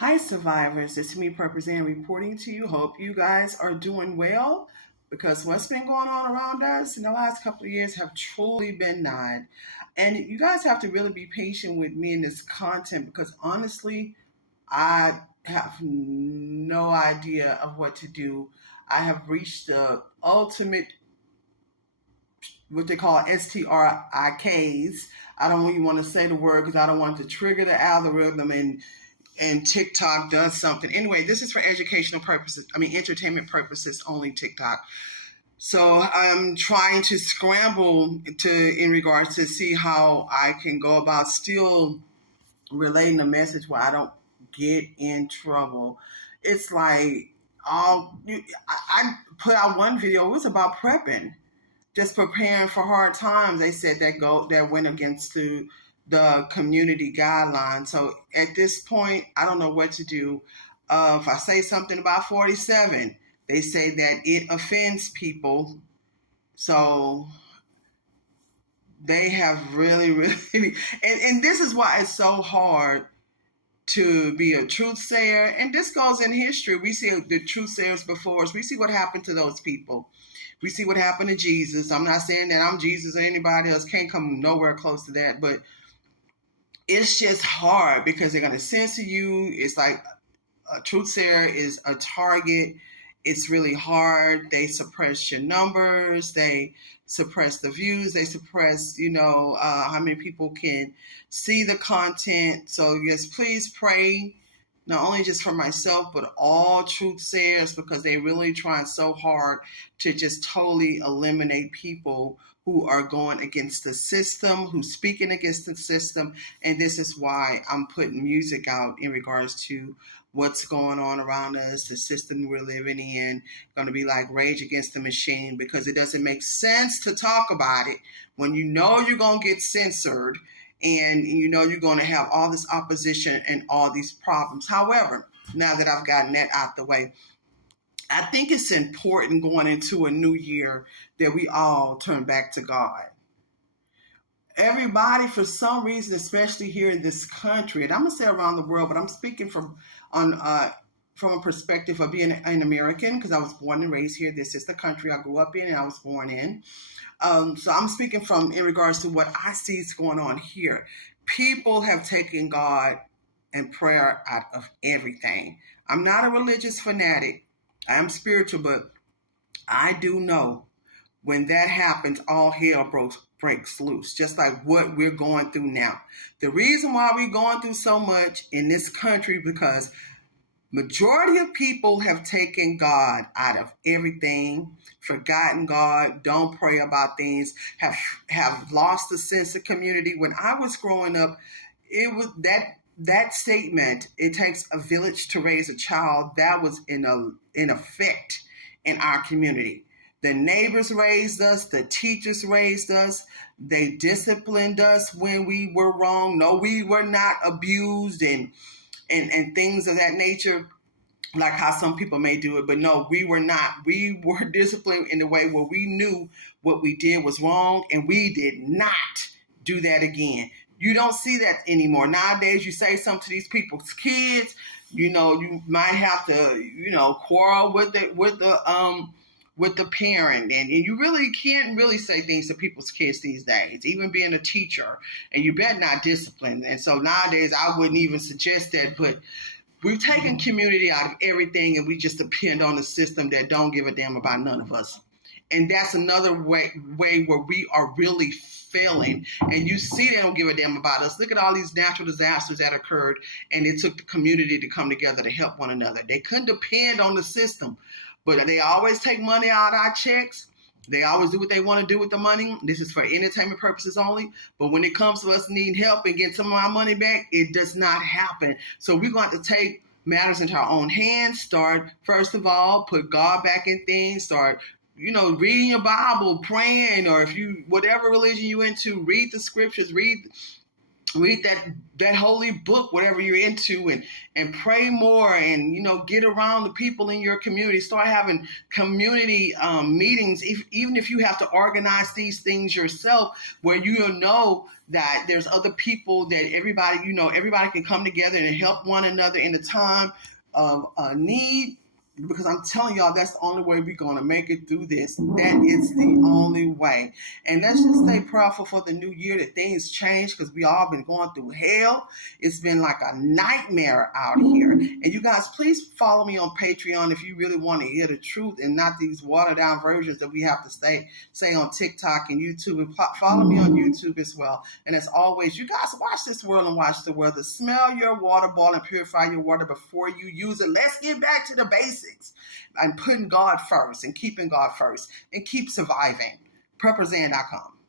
Hi, survivors. It's me, Purpose Ann, reporting to you. Hope you guys are doing well because what's been going on around us in the last couple of years have truly been not. And you guys have to really be patient with me in this content because honestly, I have no idea of what to do. I have reached the ultimate, what they call STRIKs. I don't even want to say the word because I don't want to trigger the algorithm and TikTok does something. Anyway, this is for educational purposes. Entertainment purposes only TikTok. So I'm trying to scramble in regards to see how I can go about still relaying the message where I don't get in trouble. It's like I put out one video. It was about prepping, just preparing for hard times. They said that went against the community guidelines. So at this point, I don't know what to do. If I say something about 47, they say that it offends people. So they have really, really, and this is why it's so hard to be a truth sayer. And this goes in history. We see the truth sayers before us. We see what happened to those people. We see what happened to Jesus. I'm not saying that I'm Jesus or anybody else. Can't come nowhere close to that. But it's just hard because they're going to censor you. It's like a truth sayer is a target. It's really hard. They suppress your numbers. They suppress the views. They suppress, how many people can see the content. So yes, please pray, not only just for myself, but all truth sayers, because they're really trying so hard to just totally eliminate people who are going against the system, who's speaking against the system. And this is why I'm putting music out in regards to what's going on around us, the system we're living in, going to be like Rage Against the Machine, because it doesn't make sense to talk about it when you know you're going to get censored and you know you're going to have all this opposition and all these problems. However, now that I've gotten that out the way, I think it's important going into a new year that we all turn back to God. Everybody, for some reason, especially here in this country, and I'm gonna say around the world, but I'm speaking from a perspective of being an American because I was born and raised here. This is the country I grew up in and I was born in. So I'm speaking from in regards to what I see is going on here. People have taken God and prayer out of everything. I'm not a religious fanatic. I am spiritual, but I do know when that happens, all hell breaks loose, just like what we're going through now. The reason why we're going through so much in this country because majority of people have taken God out of everything, forgotten God, don't pray about things, have lost the sense of community. When I was growing up, it was that statement, it takes a village to raise a child, that was in effect in our community. The neighbors raised us, the teachers raised us, they disciplined us when we were wrong. No, we were not abused and things of that nature, like how some people may do it. But no, we were not. We were disciplined in the way where we knew what we did was wrong and we did not do that again. You don't see that anymore. Nowadays, you say something to these people's kids, you might have to, quarrel with the parent, and you really can't really say things to people's kids these days, even being a teacher, and you better not discipline. And so nowadays I wouldn't even suggest that, but we've taken community out of everything and we just depend on the system that don't give a damn about none of us. And that's another way where we are really failing. And you see they don't give a damn about us. Look at all these natural disasters that occurred and it took the community to come together to help one another. They couldn't depend on the system, but they always take money out of our checks. They always do what they want to do with the money. This is for entertainment purposes only. But when it comes to us needing help and getting some of our money back, it does not happen. So we're going to have to take matters into our own hands. Start, first of all, put God back in things. Start, reading your Bible, praying, or if you, whatever religion you into, read the scriptures, read read that holy book, whatever you're into, and pray more, and get around the people in your community. Start having community meetings, even if you have to organize these things yourself, where you'll know that there's other people, that everybody can come together and help one another in a time of need. Because I'm telling y'all, that's the only way we're going to make it through this. That is the only way. And let's just stay prayerful for the new year, that things change, because we all been going through hell. It's been like a nightmare out here. And you guys, please follow me on Patreon if you really want to hear the truth, and not these watered down versions that we have to say on TikTok and YouTube. And follow me on YouTube as well. And as always, you guys, watch this world and watch the weather. Smell your water, boil and purify your water before you use it. Let's get back to the basics and putting God first and keeping God first and keep surviving. PrepperZan.com.